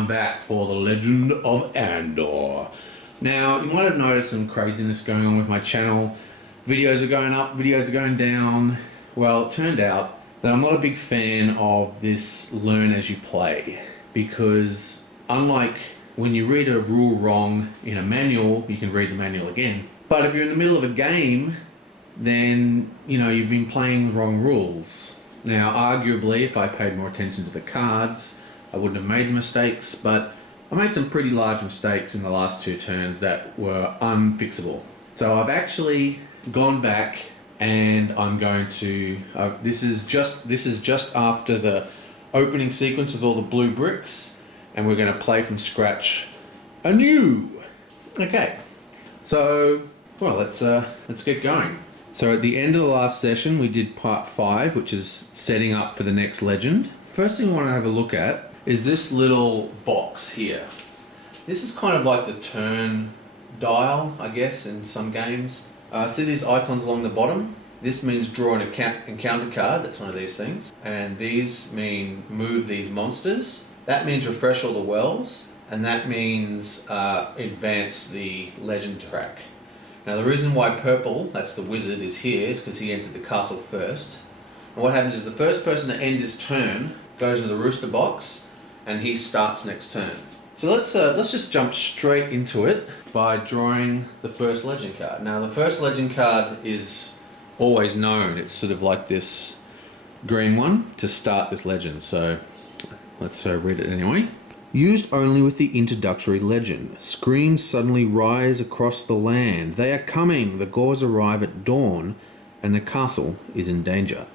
I'm back for the Legend of Andor. Now, you might have noticed some craziness going on with my channel. Videos are going up, videos are going down. Well, it turned out that I'm not a big fan of this learn as you play, because unlike when you read a rule wrong in a manual, you can read the manual again. But if you're in the middle of a game, then you've been playing the wrong rules. Now, arguably, if I paid more attention to the cards, I wouldn't have made mistakes, but I made some pretty large mistakes in the last 2 turns that were unfixable. So I've actually gone back and I'm going to, this is just after the opening sequence with all the blue bricks, and we're going to play from scratch anew. Okay, so, well, let's get going. So at the end of the last session, we did part 5, which is setting up for the next legend. First thing we want to have a look at is this little box here. This is kind of like the turn dial, I guess, in some games. See these icons along the bottom? This means draw an encounter card, that's one of these things. And these mean move these monsters. That means refresh all the wells, and that means advance the legend track. Now the reason why purple, that's the wizard, is here is because he entered the castle first. And what happens is the first person to end his turn goes into the rooster box, and he starts next turn. So let's just jump straight into it by drawing the first legend card. Now the first legend card is always known. It's sort of like this green one to start this legend. So let's read it anyway. Used only with the introductory legend. Screams suddenly rise across the land. They are coming. The Gors arrive at dawn, and the castle is in danger.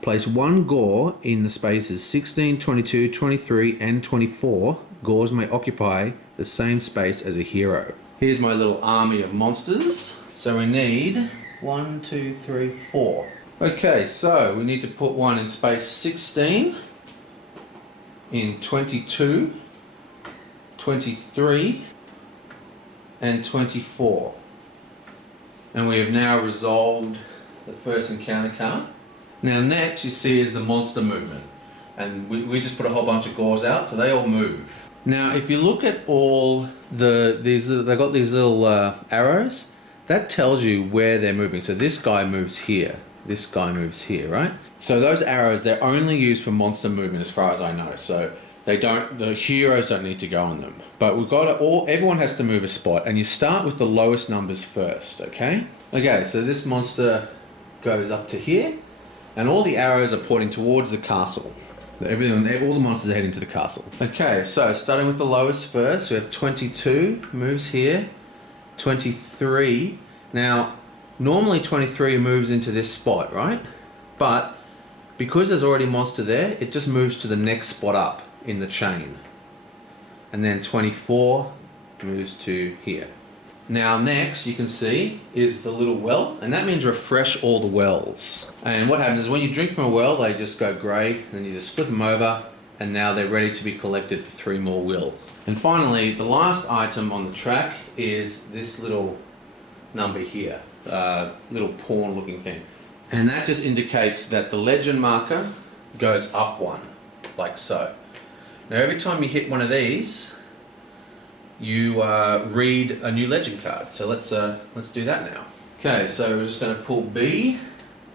Place 1 Gor in the spaces 16, 22, 23, and 24. Gors may occupy the same space as a hero. Here's my little army of monsters. So we need 1, 2, 3, 4. Okay, so we need to put one in space 16, in 22, 23, and 24. And we have now resolved the first encounter card. Now next you see is the monster movement. And we just put a whole bunch of Gors out, so they all move. Now if you look at all they've got these little arrows, that tells you where they're moving. So this guy moves here, this guy moves here, right? So those arrows, they're only used for monster movement as far as I know. So the heroes don't need to go on them. But everyone has to move a spot, and you start with the lowest numbers first, okay? Okay, so this monster goes up to here, and all the arrows are pointing towards the castle. All the monsters are heading to the castle. Okay, so starting with the lowest first, we have 22, moves here, 23. Now, normally 23 moves into this spot, right? But because there's already a monster there, it just moves to the next spot up in the chain. And then 24 moves to here. Now next you can see is the little well, and that means refresh all the wells. And what happens is when you drink from a well, they just go grey, and you just flip them over, and now they're ready to be collected for 3 more will. And finally, the last item on the track is this little number here, little pawn looking thing. And that just indicates that the legend marker goes up 1, like so. Now every time you hit one of these, you read a new legend card. So let's do that now. Okay, so we're just going to pull B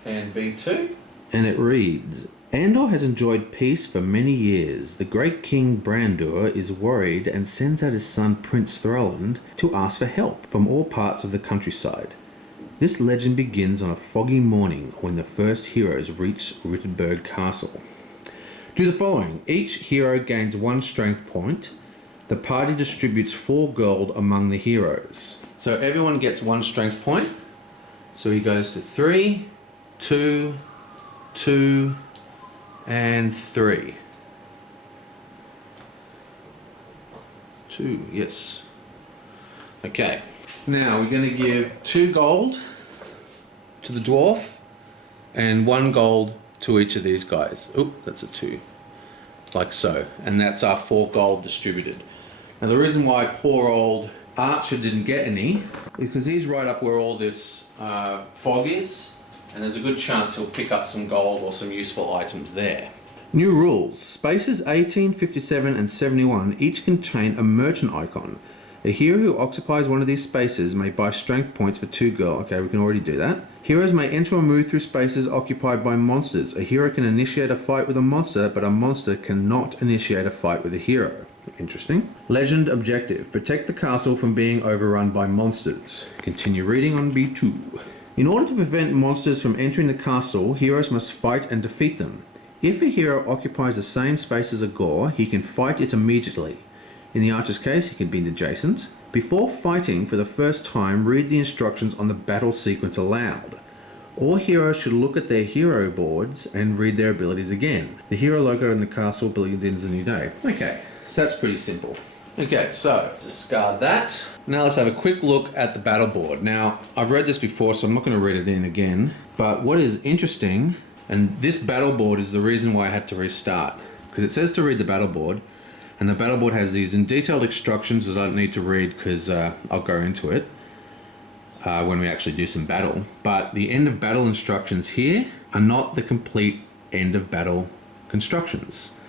and B2. And it reads, Andor has enjoyed peace for many years. The great King Brandur is worried and sends out his son Prince Throland to ask for help from all parts of the countryside. This legend begins on a foggy morning when the first heroes reach Rittenberg Castle. Do the following. Each hero gains 1 strength point. The party distributes 4 gold among the heroes. So everyone gets 1 strength point. So he goes to 3, 2, 2, and 3. 2, yes. Okay. Now we're going to give 2 gold to the dwarf and 1 gold to each of these guys. Oop, that's a 2. Like so. And that's our 4 gold distributed. Now the reason why poor old Archer didn't get any is because he's right up where all this fog is, and there's a good chance he'll pick up some gold or some useful items there. New rules. Spaces 18, 57 and 71 each contain a merchant icon. A hero who occupies one of these spaces may buy strength points for 2 gold. Okay, we can already do that. Heroes may enter or move through spaces occupied by monsters. A hero can initiate a fight with a monster, but a monster cannot initiate a fight with a hero. Interesting. Legend objective. Protect the castle from being overrun by monsters. Continue reading on B2. In order to prevent monsters from entering the castle, heroes must fight and defeat them. If a hero occupies the same space as a Gore, he can fight it immediately. In the archer's case, he can be adjacent. Before fighting for the first time, read the instructions on the battle sequence aloud. All heroes should look at their hero boards and read their abilities again. The hero located in the castle begins a new day. Okay, so that's pretty simple. Okay, so discard that. Now let's have a quick look at the battle board. Now, I've read this before, so I'm not going to read it in again. But what is interesting, and this battle board is the reason why I had to restart, because it says to read the battle board, and the battle board has these in detailed instructions that I don't need to read because I'll go into it when we actually do some battle. But the end of battle instructions here are not the complete end of battle constructions.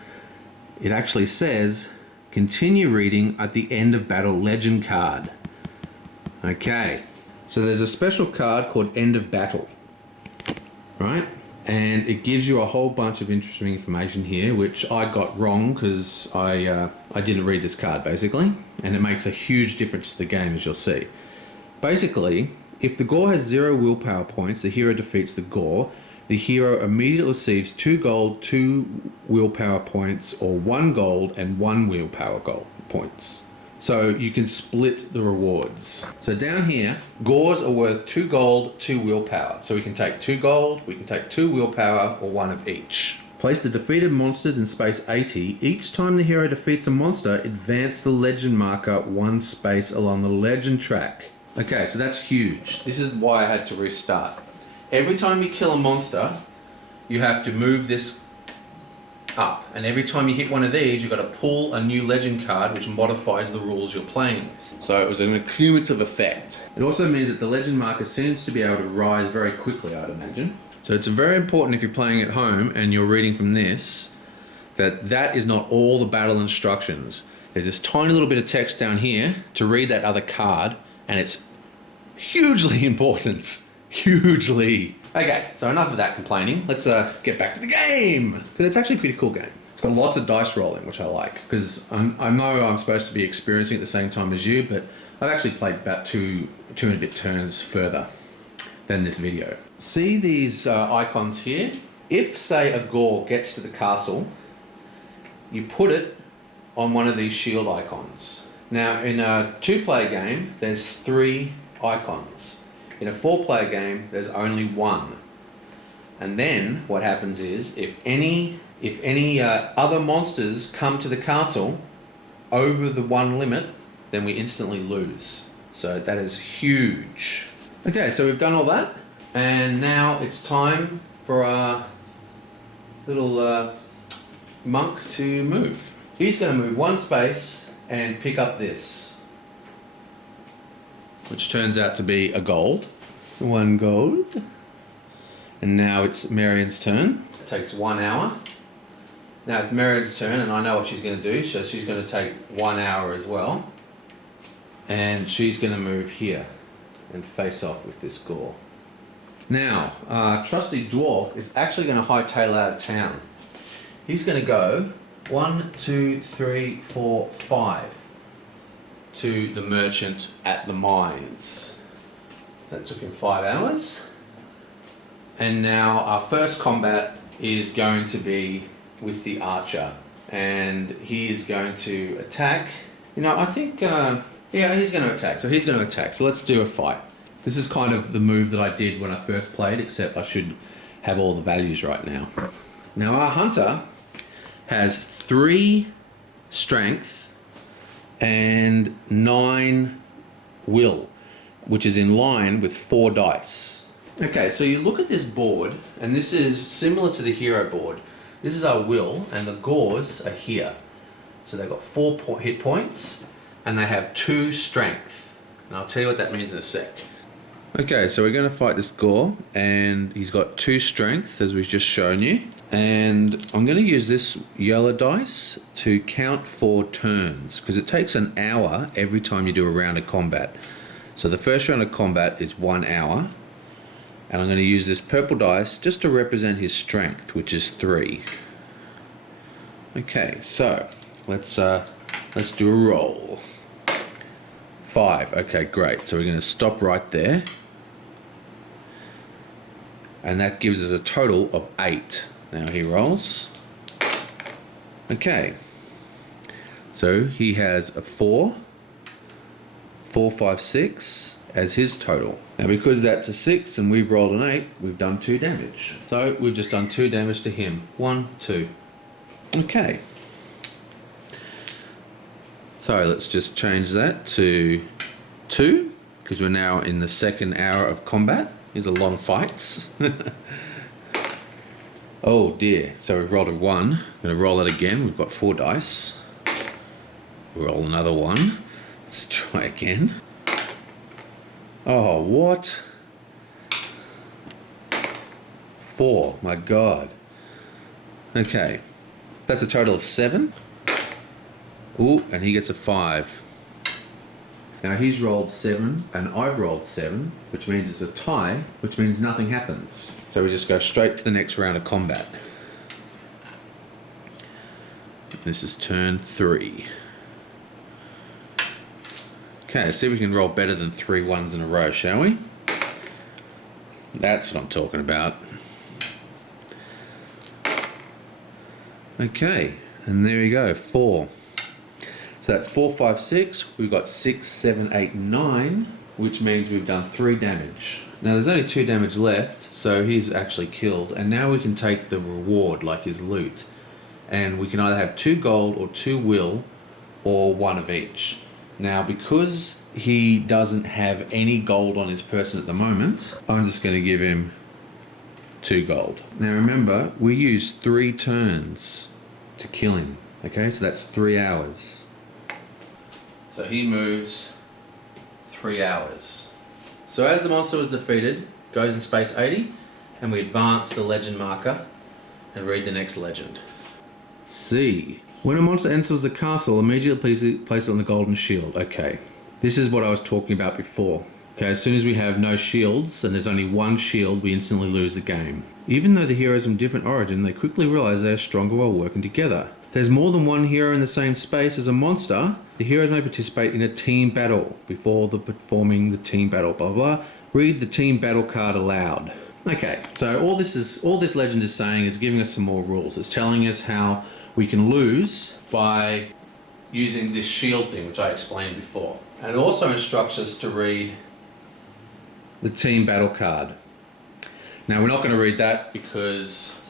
It actually says, continue reading at the end of battle legend card. Okay, so there's a special card called end of battle, right? And it gives you a whole bunch of interesting information here, which I got wrong because I didn't read this card basically, and it makes a huge difference to the game, as you'll see. Basically, if the Gore has 0 willpower points, the hero defeats the Gore. The hero immediately receives 2 gold, 2 willpower points, or 1 gold and 1 willpower points. So you can split the rewards. So down here, Gores are worth 2 gold, 2 willpower. So we can take 2 gold, we can take 2 willpower, or 1 of each. Place the defeated monsters in space 80. Each time the hero defeats a monster, advance the legend marker 1 space along the legend track. Okay, so that's huge. This is why I had to restart. Every time you kill a monster, you have to move this up, and every time you hit one of these, you've got to pull a new legend card which modifies the rules you're playing with. So it was an accumulative effect. It also means that the legend marker seems to be able to rise very quickly, I'd imagine. So it's very important if you're playing at home and you're reading from this, that is not all the battle instructions. There's this tiny little bit of text down here to read that other card, and it's hugely important. Hugely. Okay, so enough of that complaining. Let's get back to the game, because it's actually a pretty cool game. It's got lots of dice rolling, which I like, because I know I'm supposed to be experiencing at the same time as you, but I've actually played about two and a bit turns further than this video. See these icons here? If, say, a Gore gets to the castle, you put it on one of these shield icons. Now, in a 2-player game, there's 3 icons. In a 4-player game, there's only 1. And then what happens is, if any other monsters come to the castle over the 1 limit, then we instantly lose. So that is huge. Okay, so we've done all that, and now it's time for our little monk to move. He's going to move 1 space and pick up this, which turns out to be a gold. 1 gold. And now it's Marian's turn. It takes 1 hour. Now it's Marian's turn, and I know what she's going to do, so she's going to take 1 hour as well. And she's going to move here and face off with this Gore. Now, trusty dwarf is actually going to hightail out of town. He's going to go 1, 2, 3, 4, 5 to the merchant at the mines. That took him 5 hours. And now our first combat is going to be with the archer. And he is going to attack. You know, I think, yeah, he's going to attack. So he's going to attack. So let's do a fight. This is kind of the move that I did when I first played, except I should have all the values right now. Now our hunter has 3 strength and 9 will, which is in line with 4 dice. Okay, so you look at this board, and this is similar to the hero board. This is our will, and the Gores are here. So they've got 4 hit points, and they have 2 strength. And I'll tell you what that means in a sec. Okay, so we're going to fight this Gore, and he's got 2 strength, as we've just shown you. And I'm going to use this yellow dice to count 4 turns, because it takes an hour every time you do a round of combat. So the first round of combat is 1 hour, and I'm going to use this purple dice just to represent his strength, which is 3. Okay, so let's do a roll. 5. Okay, great. So we're going to stop right there. And that gives us a total of 8. Now he rolls. Okay. So he has a 4, 4, 5, 6 as his total. Now because that's a 6 and we've rolled an 8, we've done 2 damage. So we've just done 2 damage to him. 1, 2. Okay. So let's just change that to 2, because we're now in the second hour of combat. These are long fights. Oh dear. So we've rolled a 1. I'm going to roll it again. We've got 4 dice. Roll another 1. Let's try again. Oh, what? 4. My God. Okay. That's a total of 7. Ooh, and he gets a 5. Now he's rolled 7 and I've rolled 7, which means it's a tie, which means nothing happens. So we just go straight to the next round of combat. This is turn 3. Okay, let's see if we can roll better than 3 ones in a row, shall we? That's what I'm talking about. Okay, and there we go, 4. So that's 4, 5, 6. We've got 6, 7, 8, 9, which means we've done 3 damage. Now there's only 2 damage left, so he's actually killed. And now we can take the reward, like his loot. And we can either have 2 gold or 2 will, or 1 of each. Now because he doesn't have any gold on his person at the moment, I'm just going to give him 2 gold. Now remember, we use 3 turns to kill him. Okay, so that's 3 hours. So he moves 3 hours. So as the monster was defeated, goes in space 80, and we advance the legend marker and read the next legend. C. When a monster enters the castle, immediately place it on the golden shield. Okay, this is what I was talking about before. Okay, as soon as we have no shields, and there's only 1 shield, we instantly lose the game. Even though the heroes from different origin, they quickly realize they are stronger while working together. If there's more than 1 hero in the same space as a monster, the heroes may participate in a team battle before performing the team battle, blah, blah, blah. Read the team battle card aloud. Okay, so all this legend is saying is giving us some more rules. It's telling us how we can lose by using this shield thing, which I explained before. And it also instructs us to read the team battle card. Now we're not going to read that because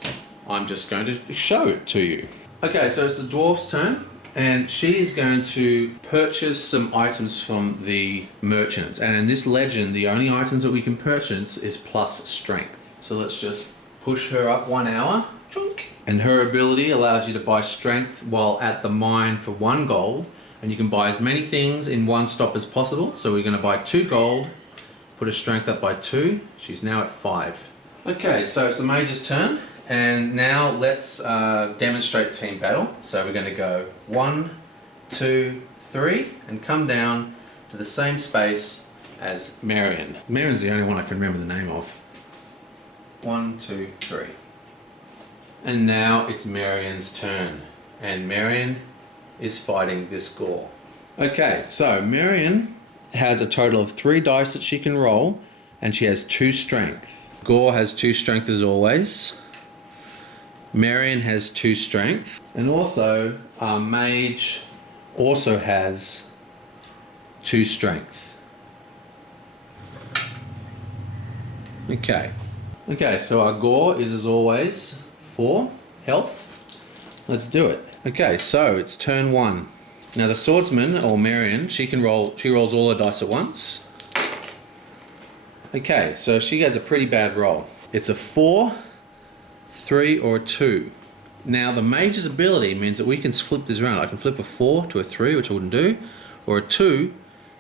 I'm just going to show it to you. Okay, so it's the dwarf's turn, and she is going to purchase some items from the merchants. And in this legend, the only items that we can purchase is plus strength. So let's just push her up 1 hour. And her ability allows you to buy strength while at the mine for 1 gold. And you can buy as many things in 1 stop as possible. So we're going to buy 2 gold, put her strength up by 2. She's now at 5. Okay, so it's the mage's turn. And now let's demonstrate team battle. So we're going to go 1, 2, 3, and come down to the same space as Marion. Marion's the only one I can remember the name of. 1, 2, 3. And now it's Marion's turn. And Marion is fighting this Gore. Okay, so Marion has a total of 3 dice that she can roll, and she has 2 strength. Gore has 2 strength as always. Marion has 2 strength. And also, our mage also has 2 strength. Okay. Okay, so our Gore is as always 4 health. Let's do it. Okay, so it's turn 1. Now the swordsman, or Marion, she rolls all her dice at once. Okay, so she has a pretty bad roll. It's a 4, 3, or a 2. Now the mage's ability means that we can flip this around. I can flip a 4 to a 3, which I wouldn't do, or a 2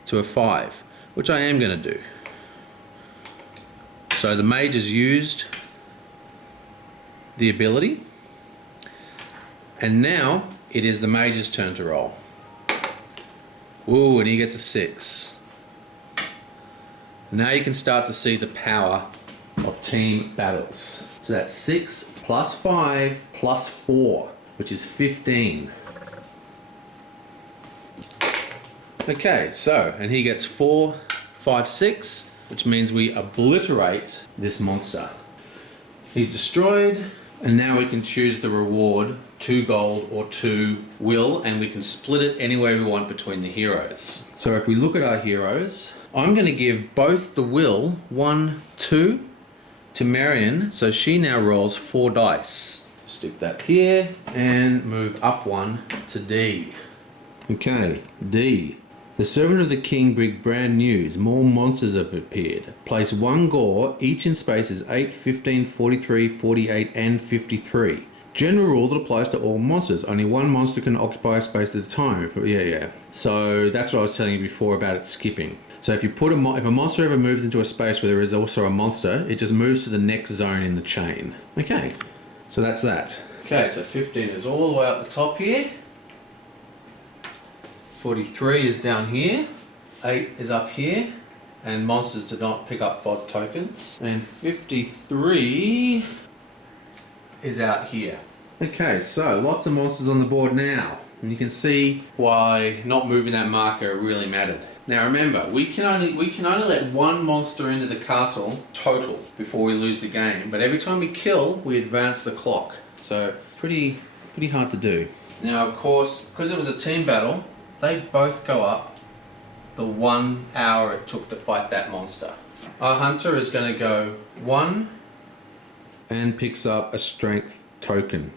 to a 5, which I am going to do. So the mage has used the ability, and now it is the mage's turn to roll. Ooh, and he gets a 6. Now you can start to see the power of team battles. So that's 6 plus 5 plus 4, which is 15. Okay, so, and he gets 4, 5, 6, which means we obliterate this monster. He's destroyed, and now we can choose the reward, 2 gold or 2 will, and we can split it any way we want between the heroes. So if we look at our heroes, I'm going to give both the will, 1, 2, to Marion, so she now rolls 4 dice. Stick that here, and move up 1 to D. Okay, D. The servant of the king brings brand news. More monsters have appeared. Place 1 gore, each in spaces 8, 15, 43, 48, and 53. General rule that applies to all monsters. Only 1 monster can occupy a space at a time. Yeah. So that's what I was telling you before about it skipping. So if you put if a monster ever moves into a space where there is also a monster, it just moves to the next zone in the chain. Okay, so that's that. Okay, so 15 is all the way up the top here. 43 is down here, 8 is up here, and monsters do not pick up FOD tokens. And 53 is out here. Okay, so lots of monsters on the board now. And you can see why not moving that marker really mattered. Now remember, we can only let 1 monster into the castle total before we lose the game. But every time we kill, we advance the clock. So pretty hard to do. Now of course, because it was a team battle, they both go up the 1 hour it took to fight that monster. Our hunter is going to go 1 and picks up a strength token.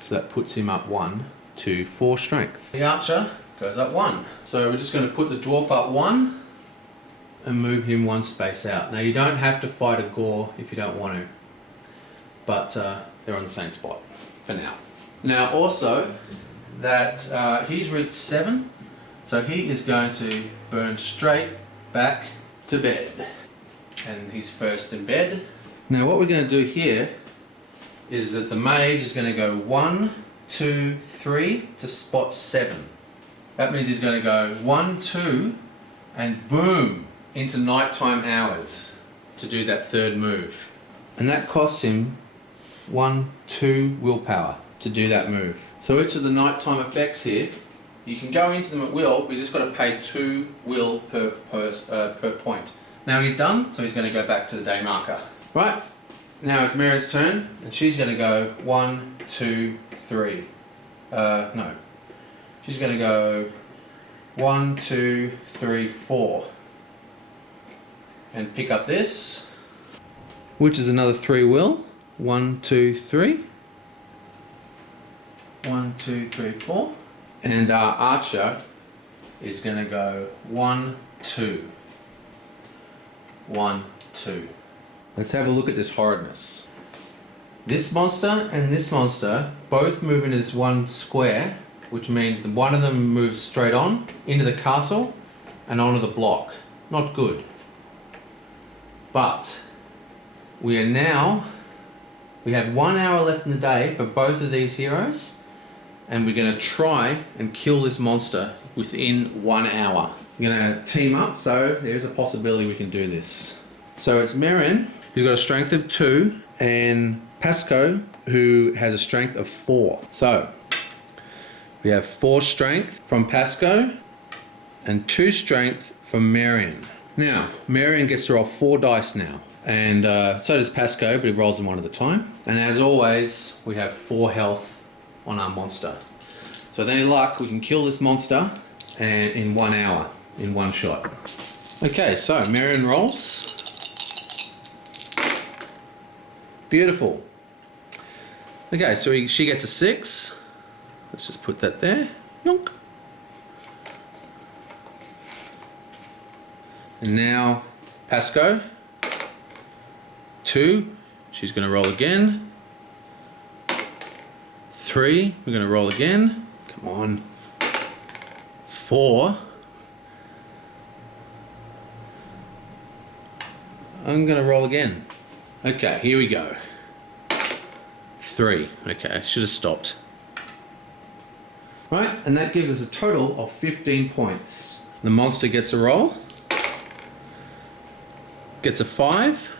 So that puts him up 1 to 4 strength. The archer goes up 1. So we're just going to put the dwarf up 1 and move him 1 space out. Now you don't have to fight a gore if you don't want to, but they're on the same spot for now. Now also, that he's reached 7, so he is going to burn straight back to bed, and he's first in bed. Now what we're going to do here is that the mage is going to go 1, 2, 3 to spot 7. That means he's going to go 1, 2 and boom into nighttime hours to do that 3rd move, and that costs him 1, 2 willpower to do that move. So each of the nighttime effects here, you can go into them at will, but you just got to pay 2 will per point. Now he's done, so he's going to go back to the day marker. Right, now it's Mary's turn, and she's going to go 1, 2, 3. No. She's going to go 1, 2, 3, 4. And pick up this, which is another 3 will. 1, 2, 3. 1, 2, 3, 4. And our archer is going to go 1, 2. 1, 2. Let's have a look at this horridness. This monster and this monster both move into this 1 square, which means that one of them moves straight on into the castle and onto the block. Not good. But we have 1 hour left in the day for both of these heroes, and we're going to try and kill this monster within 1 hour. We're going to team up, so there's a possibility we can do this. So it's Marion, who's got a strength of 2, and Pasco, who has a strength of 4. So we have 4 strength from Pasco and 2 strength from Marion. Now, Marion gets to roll 4 dice now, and so does Pasco, but he rolls them 1 at a time. And as always, we have 4 health on our monster. So with any luck, we can kill this monster and in 1 hour, in 1 shot. Okay, so Marion rolls. Beautiful. Okay, so she gets a 6. Let's just put that there. Yonk. And now Pasco. 2. She's going to roll again. 3, we're going to roll again. Come on. 4. I'm gonna roll again. Okay, here we go. 3. Okay, I should have stopped. Right, and that gives us a total of 15 points. The monster gets a roll. Gets a 5.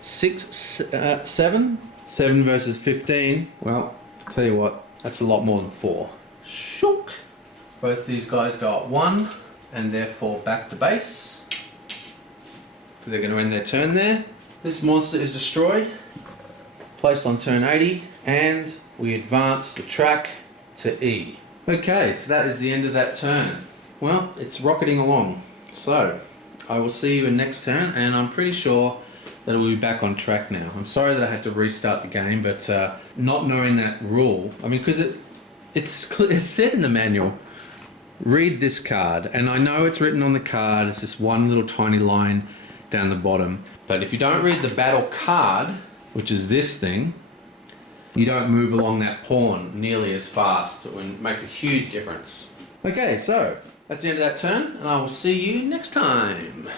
6, 7. 7 versus 15. Well, I'll tell you what, that's a lot more than 4. Shook. Both these guys go up 1, and therefore back to base. They're going to end their turn there. This monster is destroyed, placed on turn 80, and we advance the track to E. Okay, so that is the end of that turn. Well, it's rocketing along. So, I will see you in next turn, and I'm pretty sure that we'll be back on track now. I'm sorry that I had to restart the game, but not knowing that rule, I mean, because it's said in the manual, read this card, and I know it's written on the card, it's just one little tiny line down the bottom, but if you don't read the battle card, which is this thing, you don't move along that pawn nearly as fast. It makes a huge difference. Okay, so that's the end of that turn, and I will see you next time.